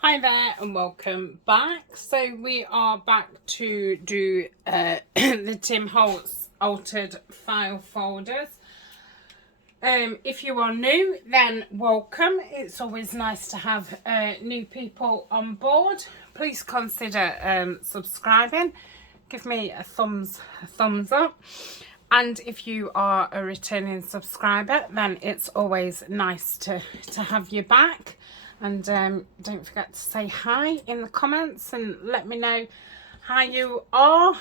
Hi there and welcome back. So we are back to do the Holtz Altered File Folders. If you are new, then welcome. It's always nice to have new people on board. Please consider subscribing. Give me a thumbs up. And if you are a returning subscriber, then it's always nice to have you back. And don't forget to say hi in the comments and let me know how you are.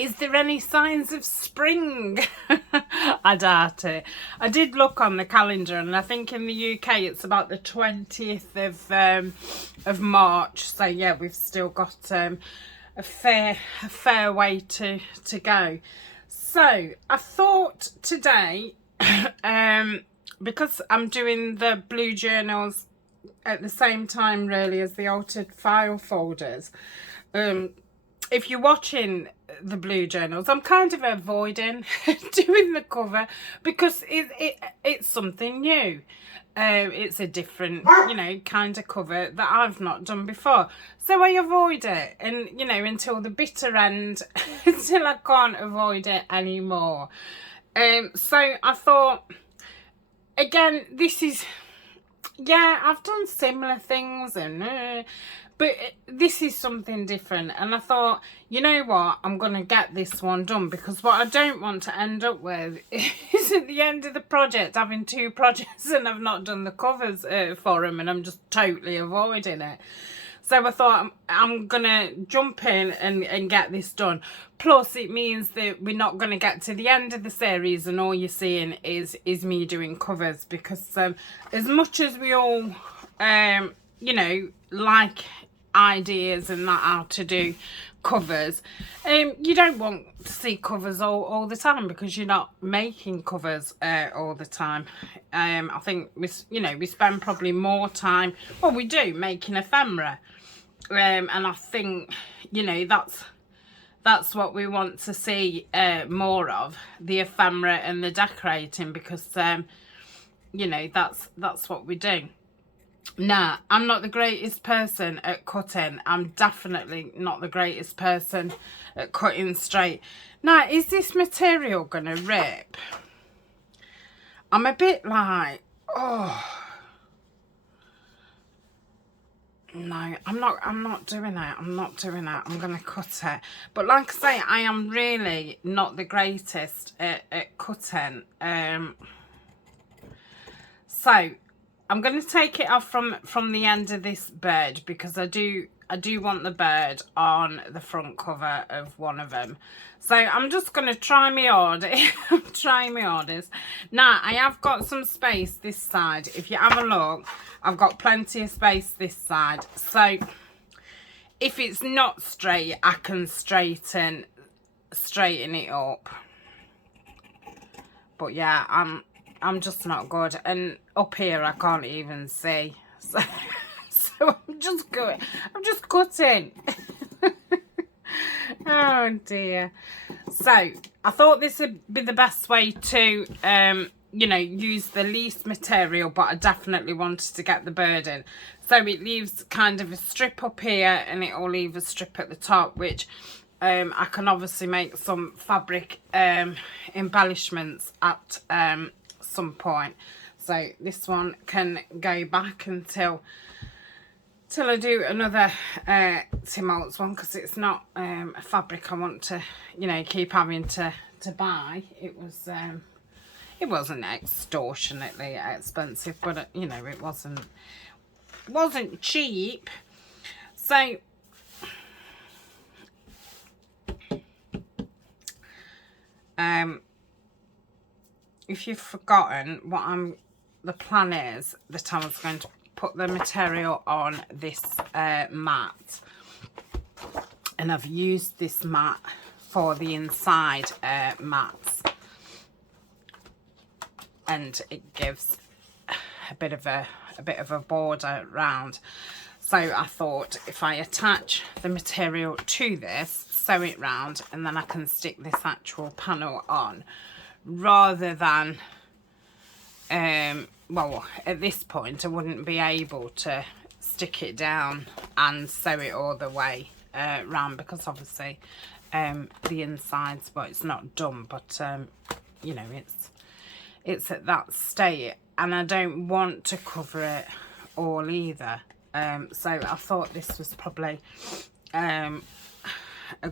Is there any signs of spring? I doubt it. I did look on the calendar and I think in the UK it's about the 20th of March. So yeah, we've still got a fair way to go. So I thought today because I'm doing the blue journals at the same time really as the altered file folders, if you're watching the blue journals, I'm kind of avoiding doing the cover because it's something new. It's a different, kind of cover that I've not done before. So I avoid it, and, until the bitter end, until I can't avoid it anymore. So I thought, again, this is, yeah, I've done similar things, but this is something different. And I thought, you know what, I'm going to get this one done, because what I don't want to end up with is at the end of the project having two projects and I've not done the covers for them, and I'm just totally avoiding it. So I thought I'm going to jump in and get this done. Plus, it means that we're not going to get to the end of the series and all you're seeing is me doing covers. Because as much as we all, like ideas and that how to do covers, you don't want to see covers all the time, because you're not making covers all the time. I think we spend probably more time, well, we do, making ephemera. And I think, that's what we want to see more of, the ephemera and the decorating, because, that's what we do. Now, I'm not the greatest person at cutting. I'm definitely not the greatest person at cutting straight. Now, is this material going to rip? I'm a bit like, oh... No, I'm not doing it. I'm not doing it. I'm going to cut it. But like I say, I am really not the greatest at cutting. So I'm going to take it off from the end of this bird, because I do want the bird on the front cover of one of them. So I'm just going to try my orders. I'm trying my orders. Now, I have got some space this side. If you have a look, I've got plenty of space this side. So if it's not straight, I can straighten it up. But yeah, I'm just not good. And up here, I can't even see. So I'm just cutting. Oh dear. So I thought this would be the best way to use the least material, but I definitely wanted to get the bird in. So it leaves kind of a strip up here, and it will leave a strip at the top, which I can obviously make some fabric embellishments at some point. So this one can go back until I do another Tim Holtz one, because it's not a fabric I want to keep having to buy. It wasn't extortionately expensive, but it wasn't cheap. So if you've forgotten the plan is that I was going to put the material on this mat, and I've used this mat for the inside mats, and it gives a bit of a border round. So I thought, if I attach the material to this, sew it round, and then I can stick this actual panel on, rather than well, at this point I wouldn't be able to stick it down and sew it all the way round, because obviously the insides, well, it's not done, but you know, it's at that state, and I don't want to cover it all either. So I thought this was probably a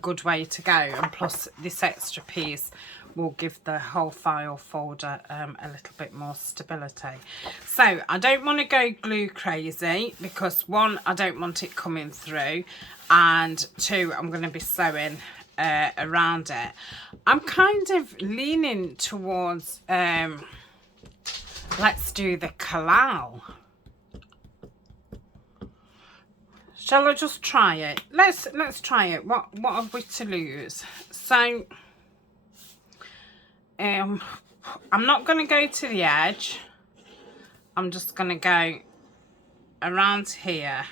good way to go, and plus this extra piece will give the whole file folder a little bit more stability. So I don't want to go glue crazy, because one, I don't want it coming through, and two, I'm going to be sewing around it. I'm kind of leaning towards let's do the collal. Shall I just try it? Let's try it. What have we to lose? So I'm not going to go to the edge. I'm just going to go around here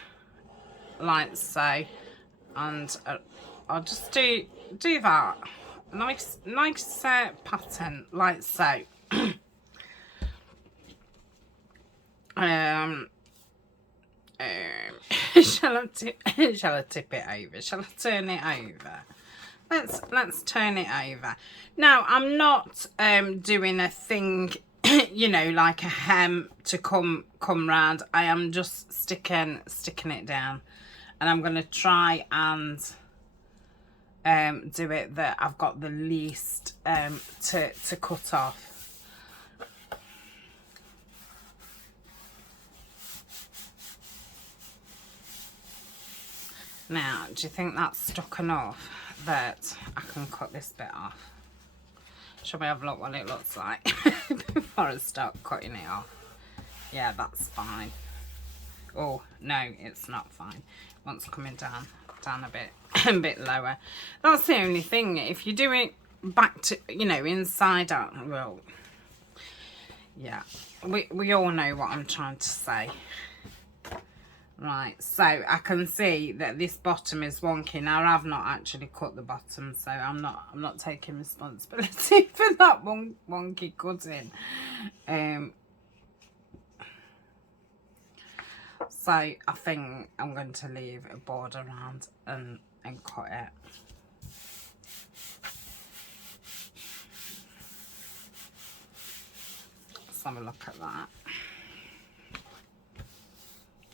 like so, and I'll just do that. Nice pattern like so. Shall I tip it over? Shall I turn it over? Let's turn it over. Now, I'm not doing a thing, you know, like a hem to come round. I am just sticking it down, and I'm going to try and do it that I've got the least to cut off. Now, do you think that's stuck enough that I can cut this bit off? Shall we have a look what it looks like before I start cutting it off? Yeah, that's fine. Oh, no, it's not fine. It wants coming down a bit lower. That's the only thing. If you do it back to, you know, inside out, well, yeah, we all know what I'm trying to say. Right, so I can see that this bottom is wonky. Now, I've not actually cut the bottom, so I'm not taking responsibility for that wonky cutting. So I think I'm going to leave a border around and cut it. Let's have a look at that.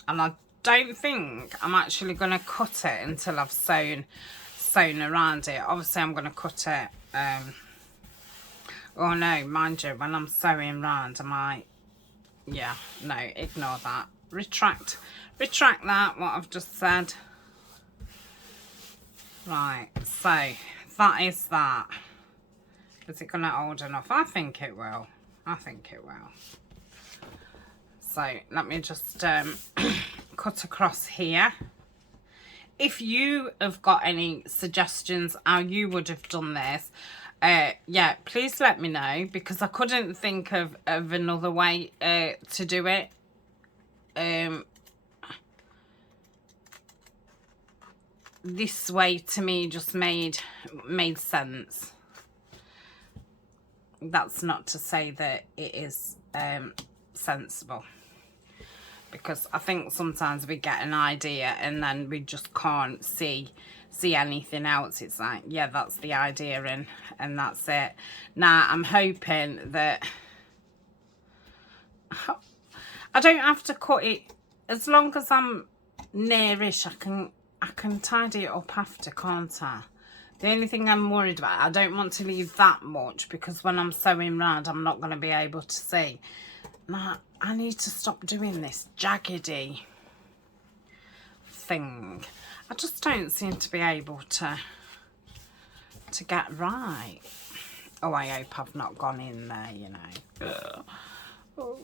And I don't think I'm actually going to cut it until I've sewn around it. Obviously, I'm going to cut it. Oh no, mind you, when I'm sewing round, I might. Yeah, no, ignore that. Retract that. What I've just said. Right, so that is that. Is it going to hold enough? I think it will. So let me just cut across here. If you have got any suggestions how you would have done this, yeah, please let me know, because I couldn't think of another way to do it. This way to me just made sense. That's not to say that it is sensible, because I think sometimes we get an idea and then we just can't see anything else. It's like, yeah, that's the idea, and that's it. Now I'm hoping that I don't have to cut it. As long as I'm nearish, I can tidy it up after, can't I? The only thing I'm worried about, I don't want to leave that much, because when I'm sewing round, I'm not going to be able to see. Now, I need to stop doing this jaggedy thing. I just don't seem to be able to get right. Oh, I hope I've not gone in there, you know. Oh.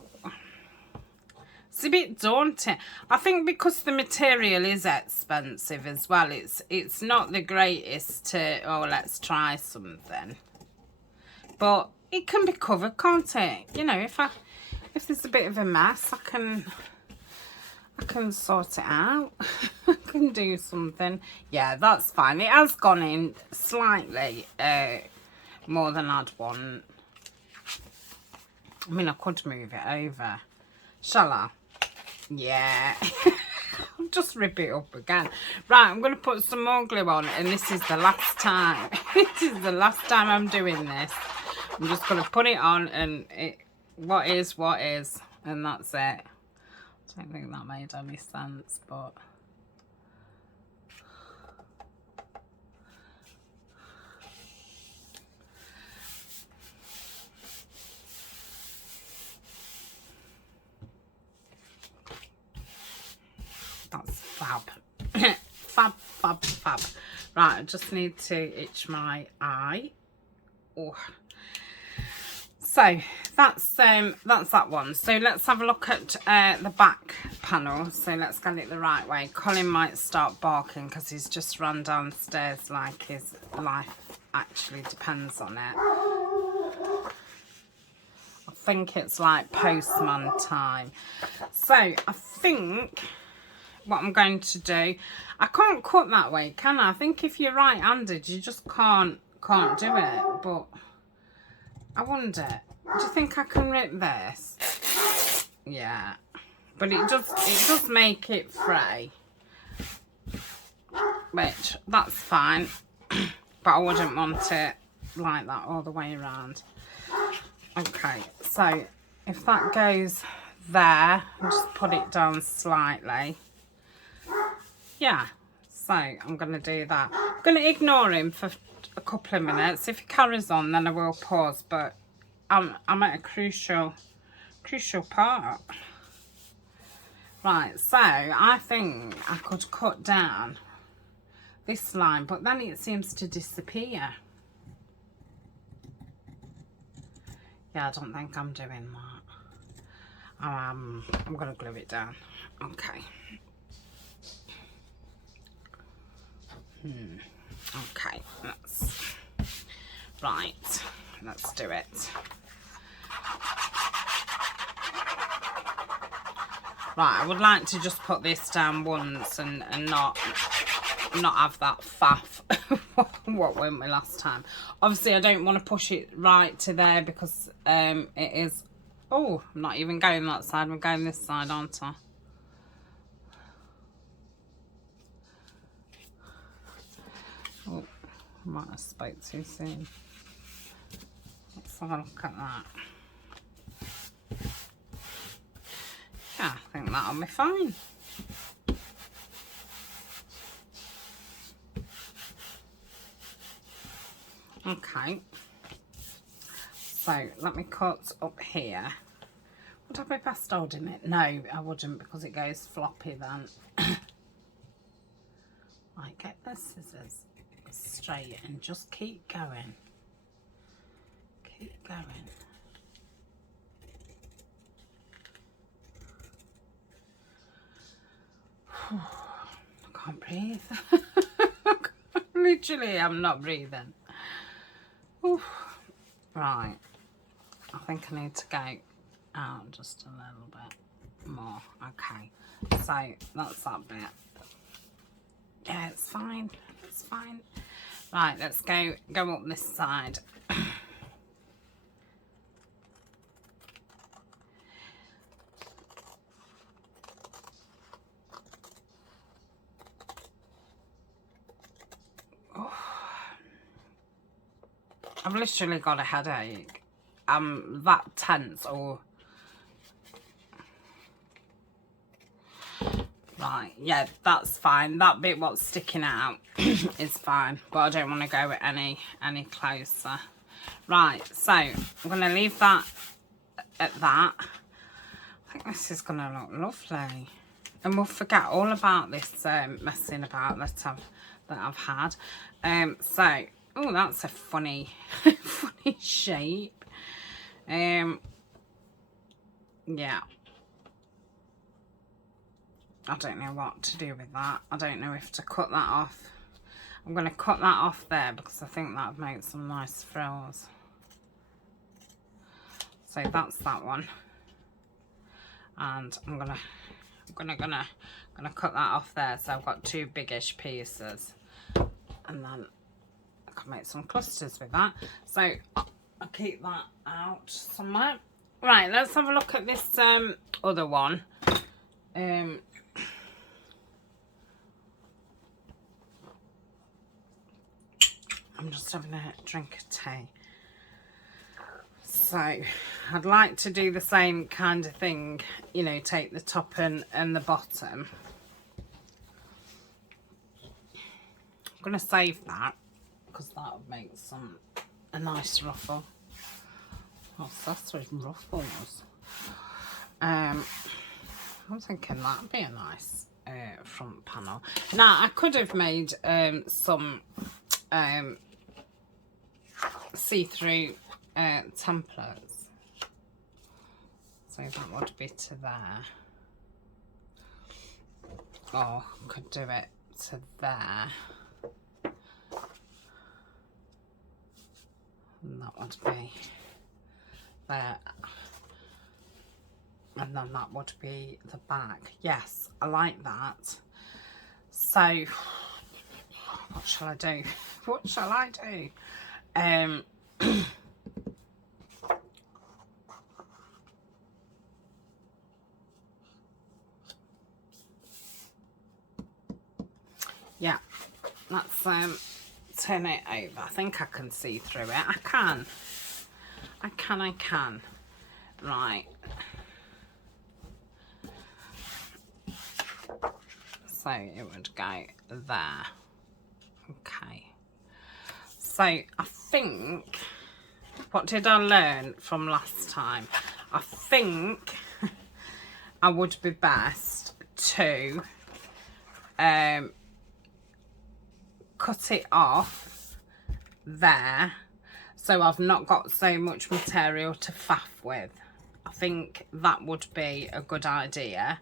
It's a bit daunting. I think because the material is expensive as well, it's not the greatest to, oh, let's try something. But it can be covered, can't it? You know, if there's a bit of a mess, I can sort it out. I can do something. Yeah, that's fine. It has gone in slightly more than I'd want. I mean, I could move it over. Shall I? Yeah. just rip it up again. Right, I'm going to put some more glue on, and this is the last time. This is the last time I'm doing this. I'm just going to put it on, and what is, and that's it. I don't think that made any sense, but... That's fab. Fab, fab, fab. Right, I just need to itch my eye. Oh. So that's that one. So let's have a look at the back panel. So let's get it the right way. Colin might start barking because he's just run downstairs like his life actually depends on it. I think it's like postman time. So I think what I'm going to do, I can't cut that way, can I? I think if you're right-handed, you just can't do it. But I wonder, do you think I can rip this? Yeah, but it does make it fray, which that's fine. But I wouldn't want it like that all the way around. Okay, so if that goes there, I'll just put it down slightly. Yeah, so I'm going to do that. I'm going to ignore him for a couple of minutes. If he carries on, then I will pause, but I'm at a crucial part. Right, so I think I could cut down this line, but then it seems to disappear. Yeah, I don't think I'm doing that. I'm going to glue it down. Okay. Okay, right, let's do it. Right, I would like to just put this down once and not have that faff what went we last time. Obviously I don't want to push it right to there because it is, oh, I'm not even going that side, I'm going this side, aren't I? Oh, I might have spoke too soon. Let's have a look at that. Yeah, I think that'll be fine. Okay. So, let me cut up here. Would I be best holding it? No, I wouldn't because it goes floppy then. Right, get the scissors straight and just keep going. Keep going. I can't breathe. Literally, I'm not breathing. Oof. Right. I think I need to go out just a little bit more. Okay. So, that's that bit. Yeah, it's fine. It's fine. Right, let's go up this side. Oh. I've literally got a headache. I'm that tense. Or right, yeah, that's fine. That bit what's sticking out is fine, but I don't want to go any closer. Right, so I'm going to leave that at that. I think this is going to look lovely, and we'll forget all about this messing about that I've had. So, oh, that's a funny funny shape. Yeah. I don't know what to do with that. I don't know if to cut that off. I'm going to cut that off there because I think that would make some nice frills. So that's that one. And I'm gonna cut that off there. So I've got two biggish pieces, and then I can make some clusters with that. So I'll keep that out somewhere. Right, let's have a look at this other one. I'm just having a drink of tea. So I'd like to do the same kind of thing, you know, take the top and the bottom. I'm going to save that because that would make a nice ruffle. What's that with ruffles? I'm thinking that'd be a nice front panel. Now I could have made some see-through templates, so that would be to there, or could do it to there, and that would be there, and then that would be the back. Yes, I like that. So what shall I do? What shall I do? Yeah, let's turn it over. I think I can see through it. I can. Right. So it would go there. Okay. So I think, what did I learn from last time? I think I would be best to cut it off there, so I've not got so much material to faff with. I think that would be a good idea.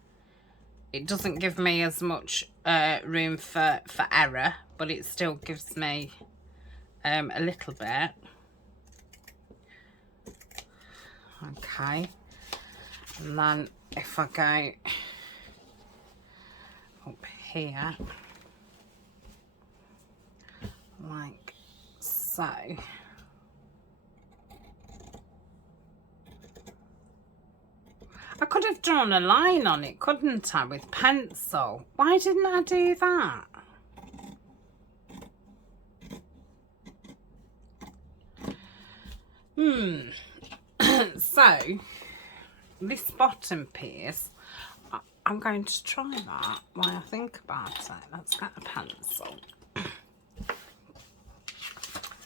It doesn't give me as much room for error, but it still gives me a little bit. Okay, and then if I go up here like so, I could have drawn a line on it, couldn't I, with pencil? Why didn't I do that? So this bottom piece, I'm going to try that while I think about it. Let's get a pencil.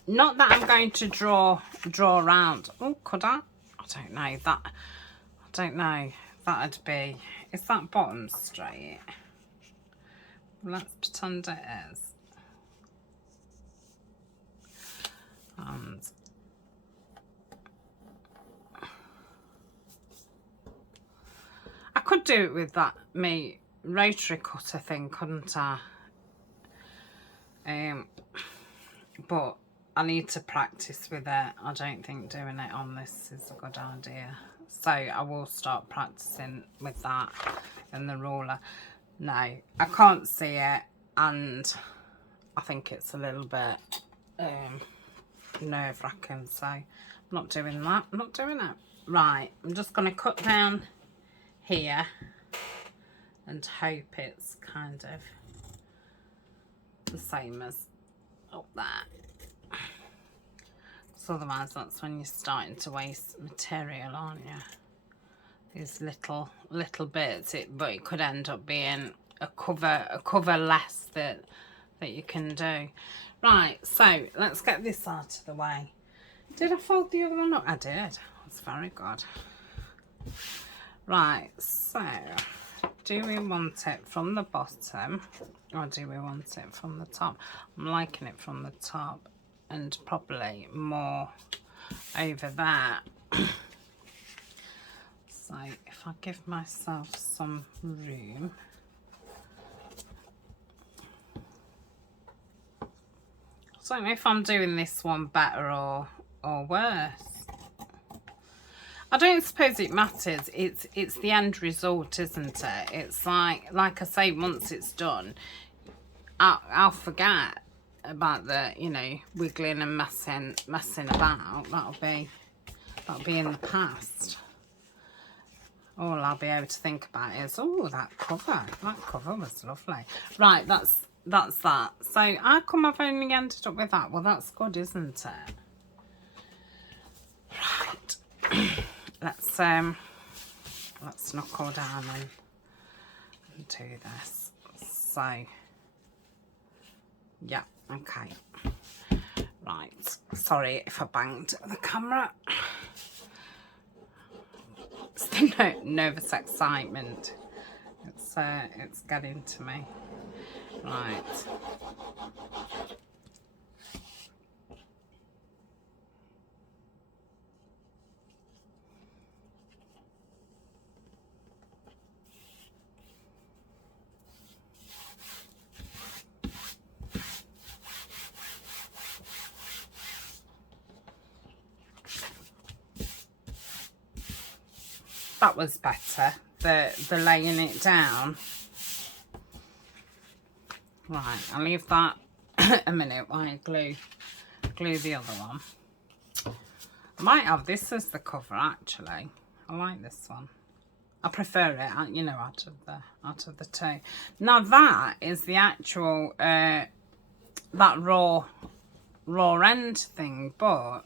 Not that I'm going to draw around. Oh, could I? I don't know. I don't know. That'd be. Is that bottom straight? Let's pretend it is. And I could do it with that me rotary cutter thing, couldn't I? But I need to practice with it. I don't think doing it on this is a good idea. So I will start practicing with that and the ruler. No, I can't see it, and I think it's a little bit nerve-wracking, so I'm not doing that. I'm not doing it. Right, I'm just going to cut down here and hope it's kind of the same as up there. So otherwise that's when you're starting to waste material, aren't you? These little bits, but it could end up being a cover less that you can do. Right, so let's get this out of the way. Did I fold the other one up? I did. That's very good. Right, so do we want it from the bottom or do we want it from the top? I'm liking it from the top, and probably more over there. So if I give myself some room, I don't know if I'm doing this one better or worse. I don't suppose it matters. It's the end result, isn't it? It's like I say, once it's done, I'll forget about the, you know, wiggling and messing about. That'll be in the past. All I'll be able to think about is, oh, that cover was lovely. Right, that's that's that. So how come I've only ended up with that? Well, that's good, isn't it? Right. let's knuckle down and do this. So yeah, okay. Right. Sorry if I banged the camera. It's the nervous excitement. It's getting to me. Right. That was better, the laying it down. Right, I'll leave that a minute while I glue the other one. I might have this as the cover actually. I like this one. I prefer it, you know, out of the two. Now that is the actual that raw end thing, but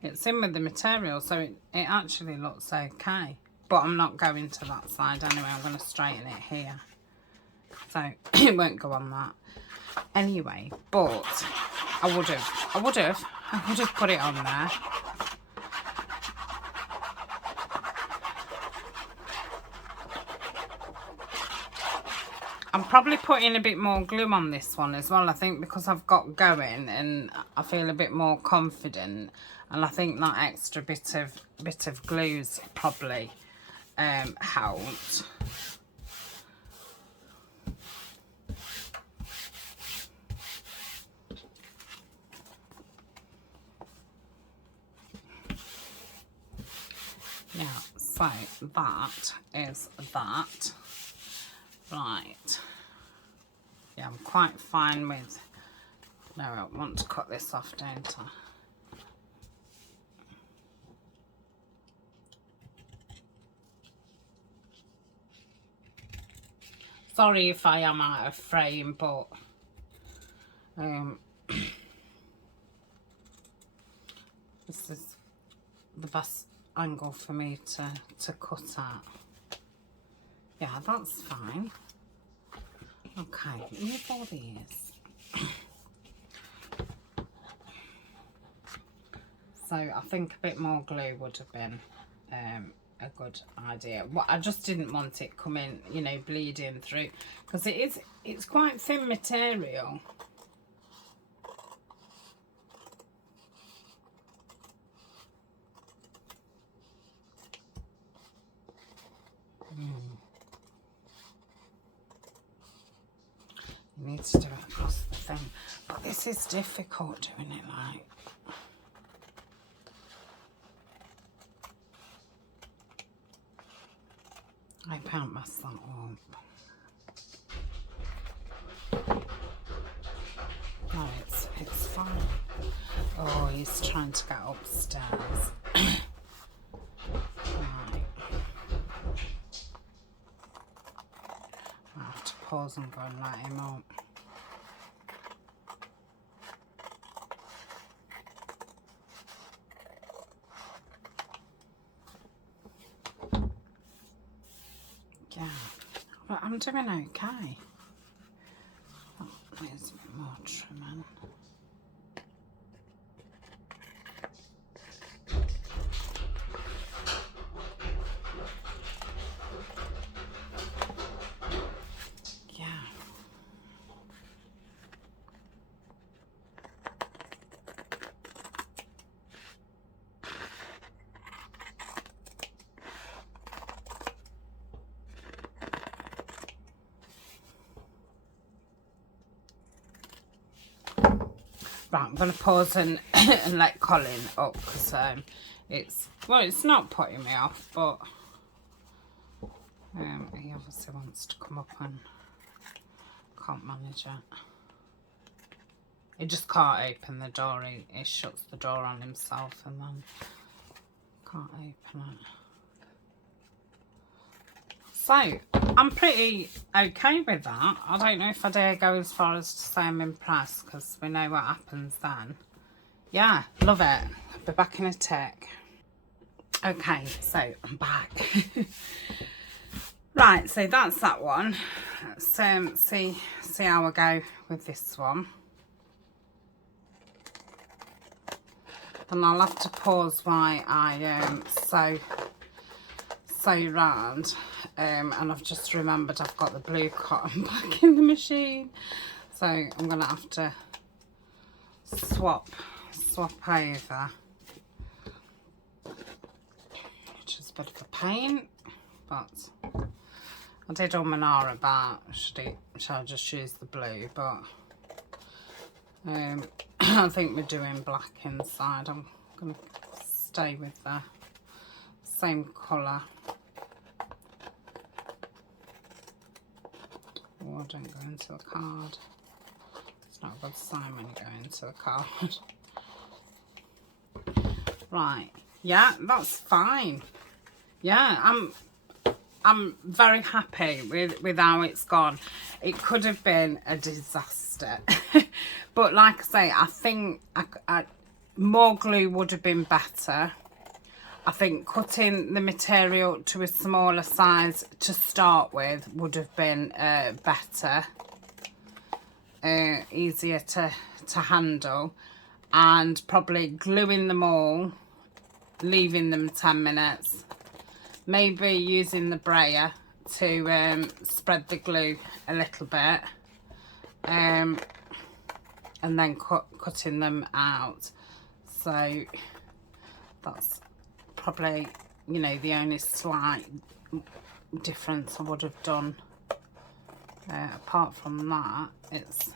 it's in with the material, so it actually looks okay. But I'm not going to that side anyway. I'm going to straighten it here, so it won't go on that anyway. But I would have put it on there. I'm probably putting a bit more glue on this one as well, I think, because I've got going and I feel a bit more confident, and I think that extra bit of glue's probably helped. Yeah, so that is that. Right. Yeah, I'm quite fine with... No, I want to cut this off, don't I? Sorry if I am out of frame, but... this is the best angle for me to cut at. Yeah, that's fine. Okay, move all these. So I think a bit more glue would have been a good idea. Well, I just didn't want it coming, you know, bleeding through, because it's quite thin material. You need to do it across the thing, but this is difficult doing it like. I can't mess that up. No, it's fine. Oh, he's trying to get upstairs. Right. I have to pause and go and let him up. Yeah, but I'm doing okay. Oh, there's more trimming. Yeah. Right, I'm going to pause and let Colin up, because it's not putting me off, but he obviously wants to come up and can't manage it. He just can't open the door. He shuts the door on himself and then can't open it. So I'm pretty okay with that. I don't know if I dare go as far as to say I'm impressed, because we know what happens then. Yeah, love it. I'll be back in a tick. Okay, so I'm back. Right, so that's that one. Let's see how I go with this one. And I'll have to pause while I sew round. And I've just remembered I've got the blue cotton back in the machine. So I'm gonna have to swap over. Which is a bit of a pain, but I did Manara about should I just use the blue, but I think we're doing black inside. I'm going to stay with the same colour. Oh, don't go into the card. It's not a good sign when you go into the card. Right, yeah, that's fine. Yeah, I'm very happy with how it's gone. It could have been a disaster. But like I say, I think more glue would have been better. I think cutting the material to a smaller size to start with would have been better. Easier to handle. And probably gluing them all, leaving them 10 minutes. Maybe using the brayer to spread the glue a little bit, and then cutting them out. So that's probably, you know, the only slight difference I would have done. Apart from that, it's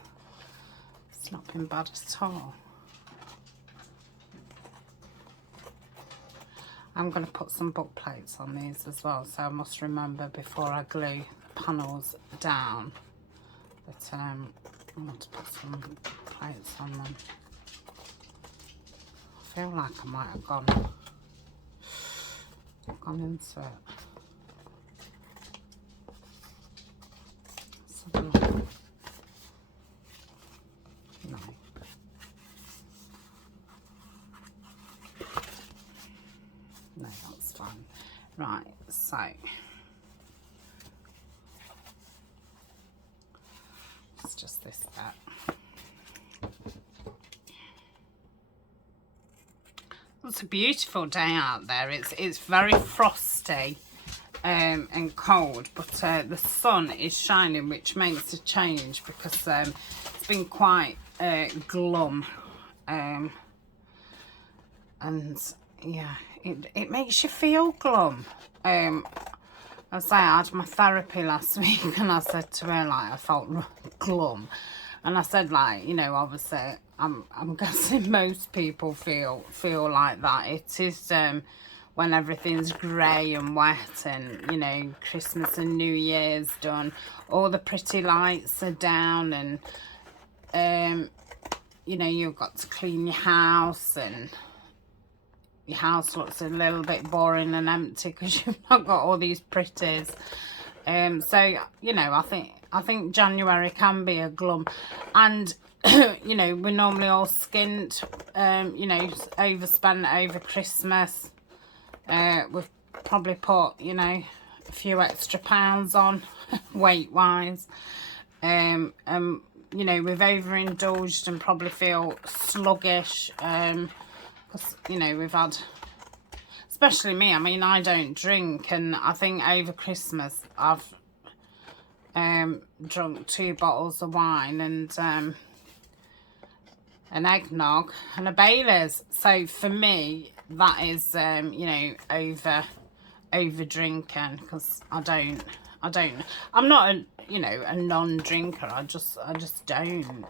not been bad at all. I'm going to put some book plates on these as well, so I must remember before I glue panels down that I want to put some plates on them. I feel like I might have gone into it. Let's have a look. No. No, that's fine. Right, so it's just this bit. It's a beautiful day out there. It's very frosty and cold, but the sun is shining, which makes a change, because it's been quite glum, and yeah, it makes you feel glum. I say I had my therapy last week, and I said to her, like, I felt glum, and I said, like, you know, obviously I'm guessing most people feel like that. It is when everything's grey and wet, and, you know, Christmas and New Year's done, all the pretty lights are down, and you know, you've got to clean your house, and your house looks a little bit boring and empty because you've not got all these pretties. So, you know, I think January can be a glum, and you know, we're normally all skint, you know, overspent over Christmas. We've probably put, you know, a few extra pounds on weight wise, you know, we've overindulged and probably feel sluggish, because, you know, we've had, especially me, I mean, I don't drink, and I think over Christmas I've drunk 2 bottles of wine and an eggnog and a Baileys. So for me, that is you know, over drinking, because I'm not a, you know, a non-drinker. I just don't.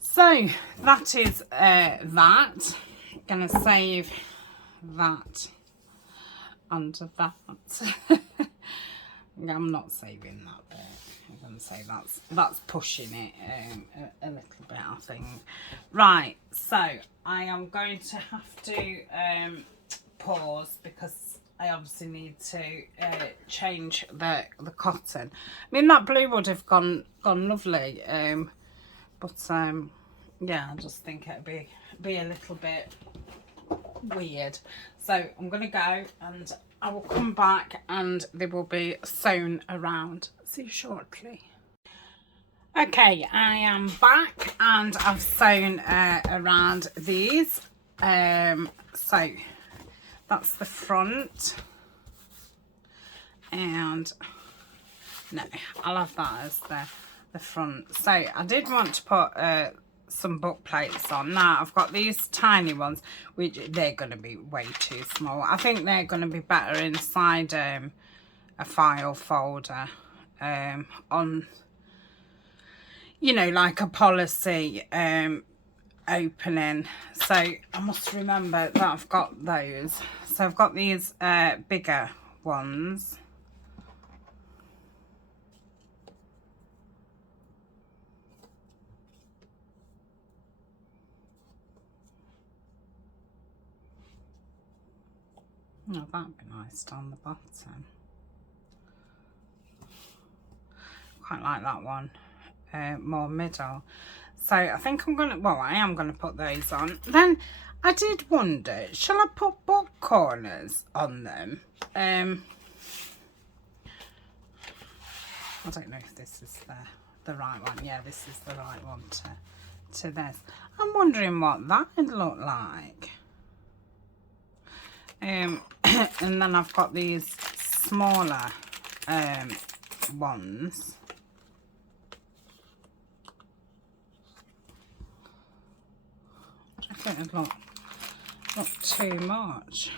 So that is that. Gonna save that under that. I'm not saving that bit. I'm gonna say that's pushing it a little bit, I think. Right, so I am going to have to pause, because I obviously need to change the cotton. I mean, that blue would have gone lovely, but yeah, I just think it'd be a little bit weird. So I'm gonna go and I will come back and they will be sewn around. See you shortly. Okay, I am back and I've sewn around these. So that's the front, and no, I'll have that as the front. So I did want to put some book plates on. Now I've got these tiny ones, which they're going to be way too small. I think they're going to be better inside a file folder, on, you know, like a policy opening. So I must remember that I've got those. So I've got these bigger ones. Oh, that'd be nice down the bottom. Quite like that one, more middle. So I think I'm gonna, well, I am gonna put those on. Then I did wonder, shall I put book corners on them? I don't know if this is the right one. Yeah, this is the right one to this. I'm wondering what that would look like. And then I've got these smaller ones. I think it'd look too much.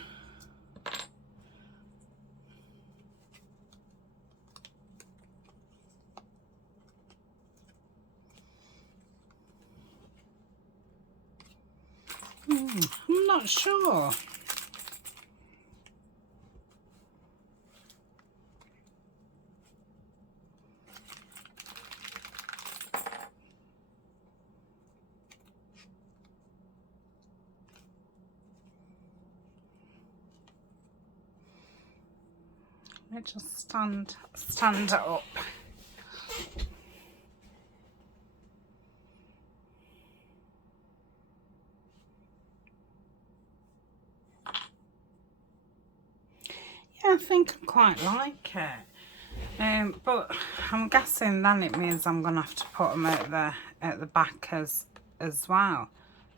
I'm not sure. Let me just stand it up. Yeah, I think I quite like it. But I'm guessing then it means I'm gonna have to put them at the back as well.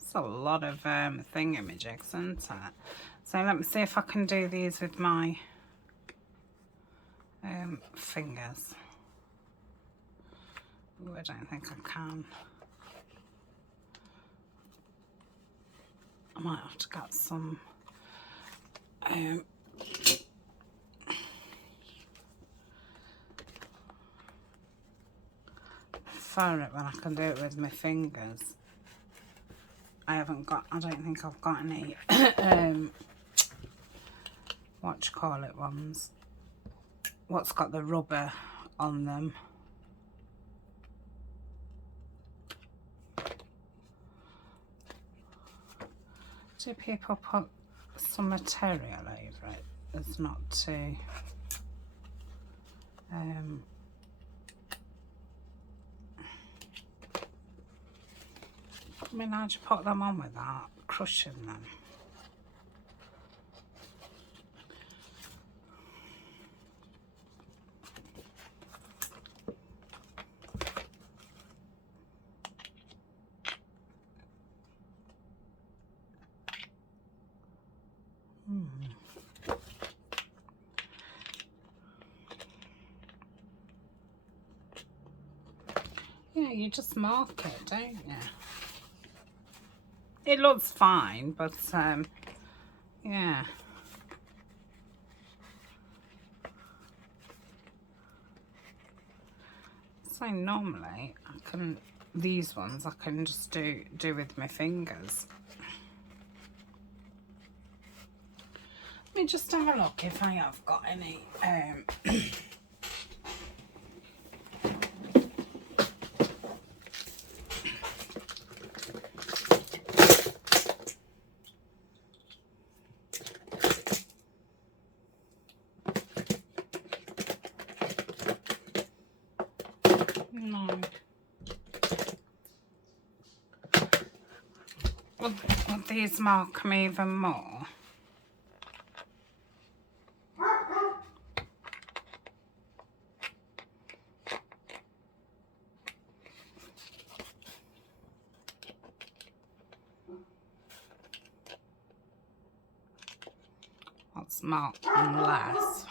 It's a lot of thingamajigs, isn't it? So let me see if I can do these with my fingers. Ooh, I don't think I can. I might have to get some for it when I can do it with my fingers. I don't think I've got any what you call it ones. What's got the rubber on them. Do people put some material over it as not to I mean, how'd you put them on without crushing them? Yeah, you just mark it, don't you? It looks fine, but yeah. So normally I can, these ones I can just do with my fingers. Let me just have a look if I have got any would these mark me even more? What's marked less?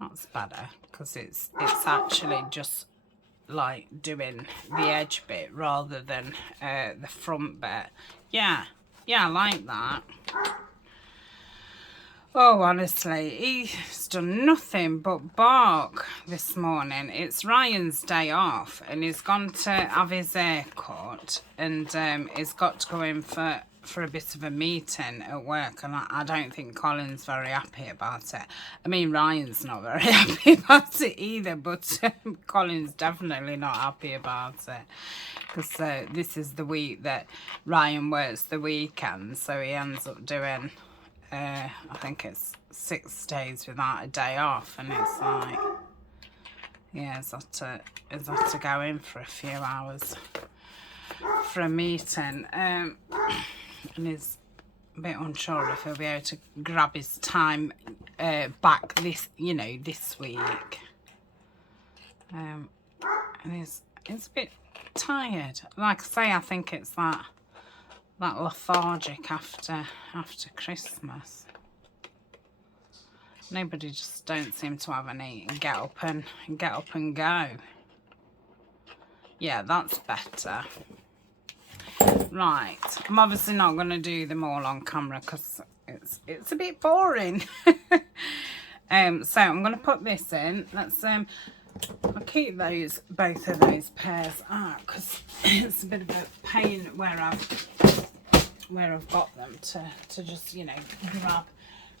That's better, because it's actually just like doing the edge bit rather than the front bit. Yeah, I like that. Oh, honestly, he's done nothing but bark this morning. It's Ryan's day off, and he's gone to have his hair cut, and he's got to go in for a bit of a meeting at work, and I don't think Colin's very happy about it. I mean, Ryan's not very happy about it either, but Colin's definitely not happy about it, because this is the week that Ryan works the weekend, so he ends up doing... I think it's 6 days without a day off, and it's like, yeah, he's had to go in for a few hours for a meeting, and he's a bit unsure if he'll be able to grab his time back this week, and he's a bit tired. Like I say, I think it's that lethargic after Christmas. Nobody just don't seem to have any get up and go. Yeah, that's better. Right, I'm obviously not going to do them all on camera because it's a bit boring. So I'm going to put this in. Let's I'll keep both of those pairs out because it's a bit of a pain where I've got them to just, you know,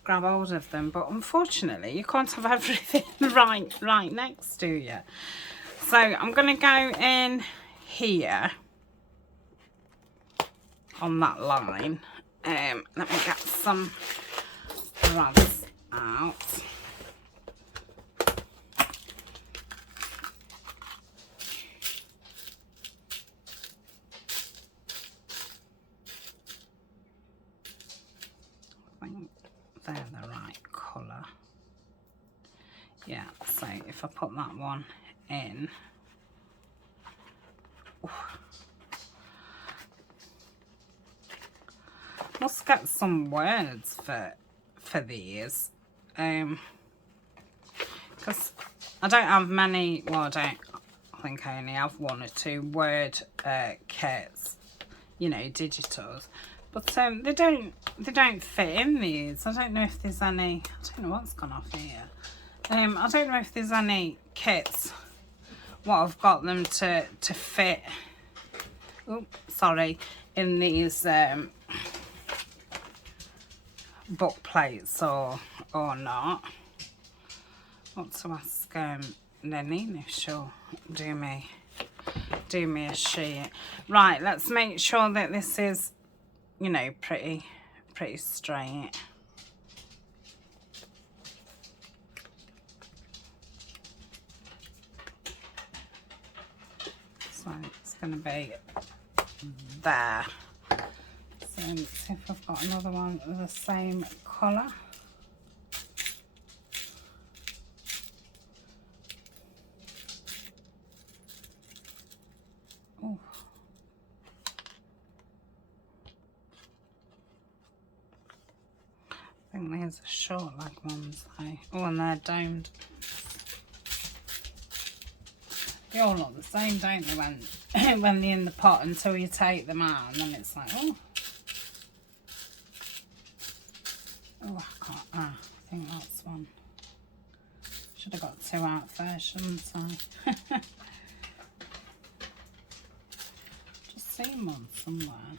grab hold of them. But unfortunately, you can't have everything right next to you. So I'm going to go in here on that line. Let me get some rags out. They're the right colour. Yeah, so if I put that one in, must get some words for these, because I don't have many. Well, I think I only have 1 or 2 word kits, you know, digitals. But they don't fit in these. I don't know if there's any. I don't know what's gone off here. I don't know if there's any kits what I've got them to fit. Oh, sorry, in these book plates or not. Want to ask Nenine if she'll do me a sheet. Right, let's make sure that this is, you know, pretty straight. So it's going to be there. So let's see if I've got another one of the same colour. Oh. I think these are short like ones though. Oh, and they're domed. They all look the same, don't they, when they're in the pot until you take them out, and then it's like, oh. Oh, I can't. Ah, I think that's one. Should have got 2 out first, shouldn't I? Just seen one somewhere.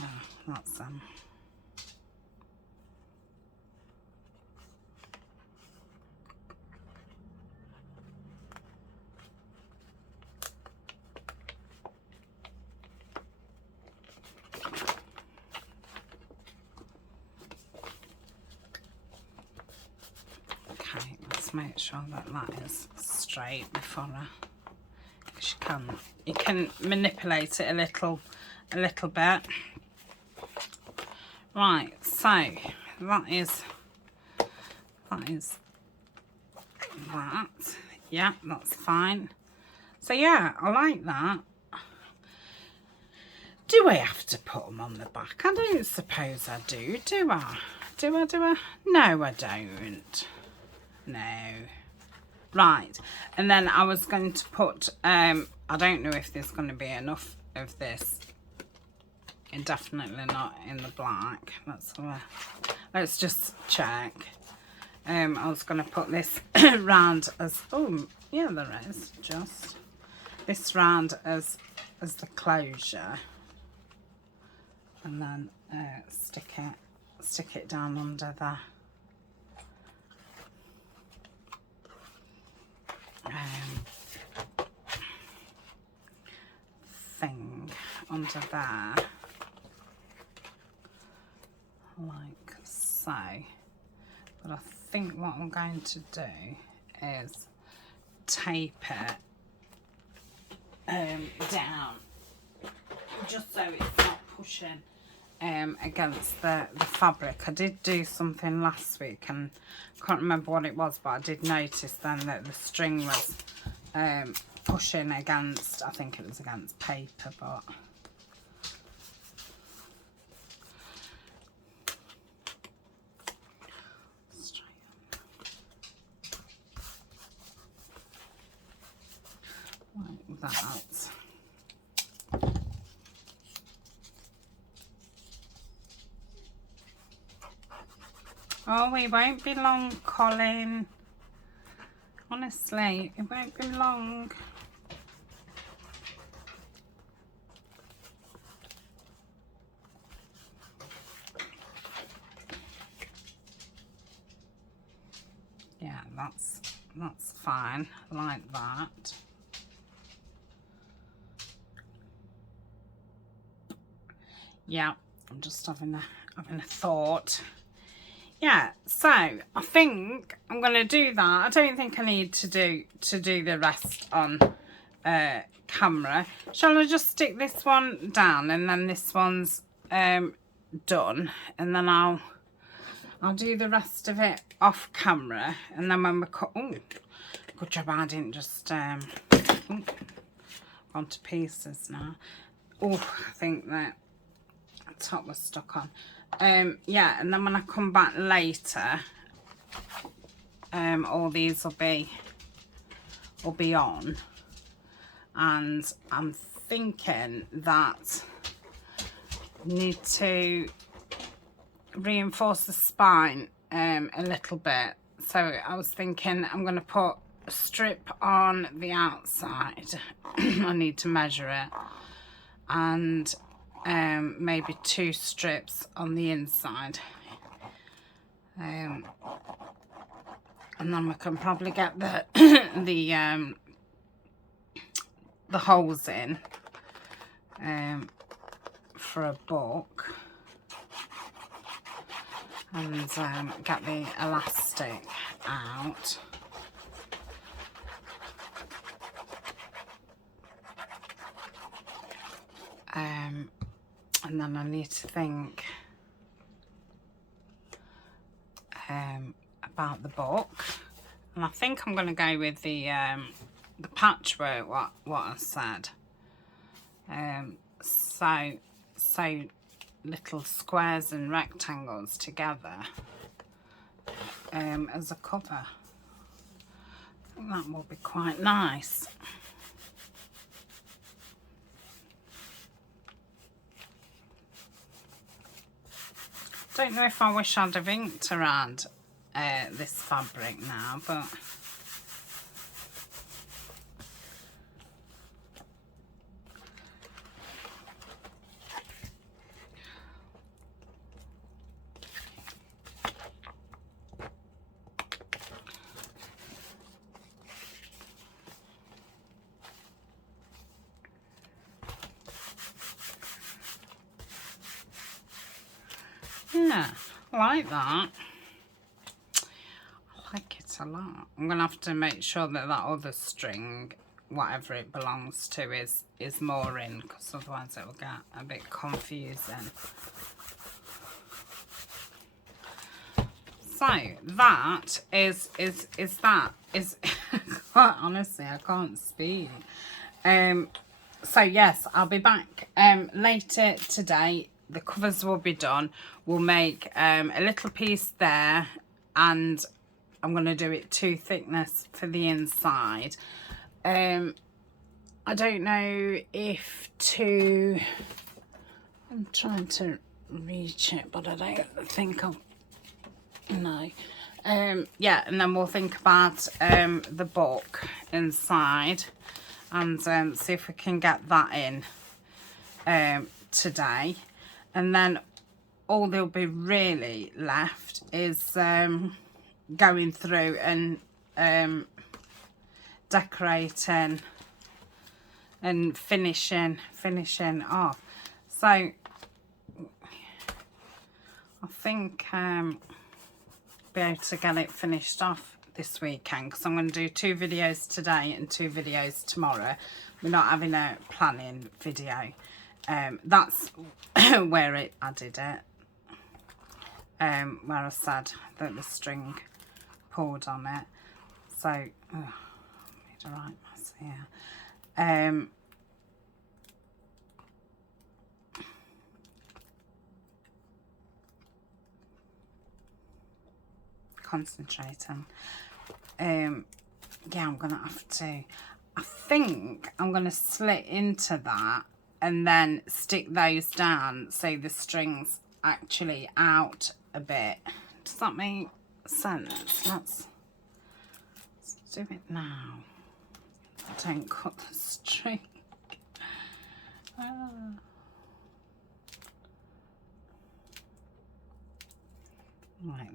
Ah, that's them. make sure that that is straight before I, because you can manipulate it a little bit. Right, so that is that. Yeah, that's fine. So yeah, I like that. Do I have to put them on the back? I don't suppose I do I? Do I? No, I don't. No. Right, and then I was going to put, I don't know if there's going to be enough of this. And definitely not in the black. Let's just check. I was going to put this round as, oh yeah, there is just this round as the closure, and then stick it down under the thing under there, like so. But I think what I'm going to do is tape it down, just so it's not pushing against the fabric. I did do something last week and I can't remember what it was, but I did notice then that the string was pushing against, I think it was against paper, but like that. Oh, it won't be long, Colin. Honestly, it won't be long. Yeah, that's fine, like that. Yeah, I'm just having a thought. Yeah, so I think I'm going to do that. I don't think I need to do the rest on camera. Shall I just stick this one down and then this one's done, and then I'll do the rest of it off camera, and then when we cut, oh, good job I didn't just gone to pieces now. Oh, I think that top was stuck on. Yeah, and then when I come back later, all these will be on, and I'm thinking that I need to reinforce the spine a little bit. So I was thinking I'm going to put a strip on the outside. I need to measure it, and maybe 2 strips on the inside, and then we can probably get the the holes in for a book, and get the elastic out. And then I need to think about the book, and I think I'm going to go with the patchwork, what I said. So little squares and rectangles together as a cover. I think that will be quite nice. Don't know if I wish I'd have inked around this fabric now, but yeah, I like that. I like it quite a lot. I'm going to have to make sure that that other string, whatever it belongs to, is more in, because otherwise it will get a bit confusing. So that is quite honestly, I can't speak. So yes, I'll be back later today. The covers will be done. We'll make a little piece there, and I'm going to do it 2 thickness for the inside. I don't know if to... I'm trying to reach it, but I don't think I'll... No. Yeah, and then we'll think about the book inside, and see if we can get that in today. And then all there'll be really left is going through and decorating and finishing off. So I think be able to get it finished off this weekend, because I'm going to do 2 videos today and 2 videos tomorrow. We're not having a planning video. That's where I did it, where I said that the string pulled on it. So I made a right mess here. Concentrating. Yeah, I'm gonna have to, I think I'm gonna slit into that and then stick those down so the string's actually out a bit. Does that make sense? Let's do it now. Don't cut the string. Right,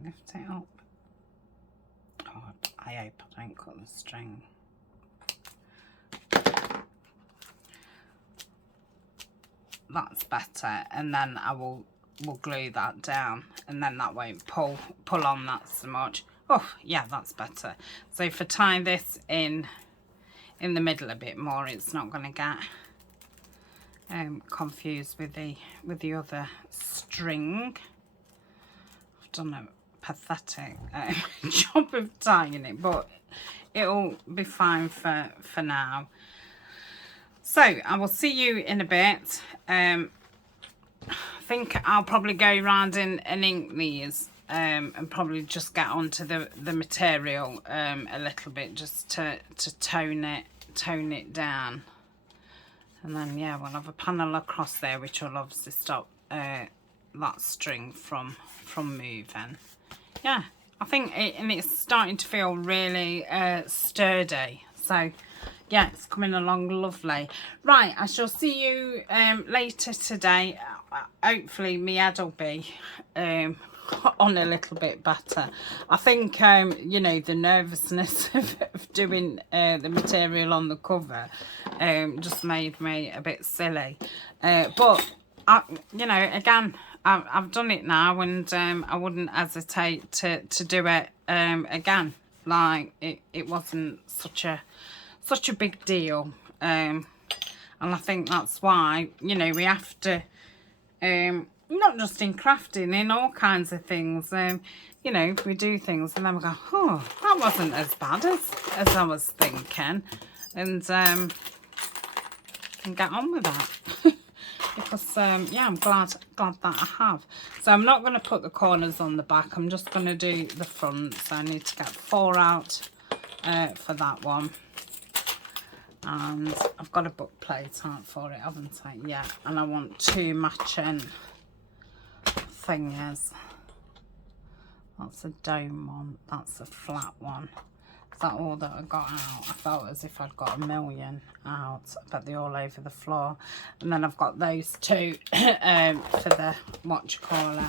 lift it up. Oh, I hope I don't cut the string. That's better, and then I will glue that down, and then that won't pull on that so much. Oh yeah, that's better. So if I tie this in the middle a bit more, it's not going to get confused with the other string. I've done a pathetic job of tying it, but it'll be fine for now. So I will see you in a bit. I think I'll probably go around and ink these and probably just get onto the material a little bit, just to tone it down. And then yeah, we'll have a panel across there which will obviously stop that string from moving. Yeah, I think and it's starting to feel really sturdy. So yeah, it's coming along lovely. Right, I shall see you later today. Hopefully my head will be on a little bit better. I think you know, the nervousness of doing the material on the cover just made me a bit silly, but you know, again, I've done it now, and I wouldn't hesitate to do it again. Like it wasn't such a big deal, and I think that's why, you know, we have to not just in crafting, in all kinds of things, you know, we do things and then we go, oh, that wasn't as bad as I was thinking, and can get on with that. Because yeah, I'm glad that I have. So I'm not going to put the corners on the back, I'm just going to do the front. So I need to get 4 out for that one, and I've got a book plate out for it, haven't I? Yeah, and I want 2 matching thingies. That's a dome one, that's a flat one. Is that all that I got out? I felt as if I'd got a million out, but they're all over the floor. And then I've got those 2 for the, what you call it.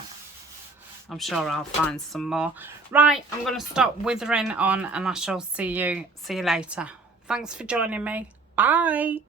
I'm sure I'll find some more. Right, I'm going to stop withering on, and I shall see you later. Thanks for joining me. Bye.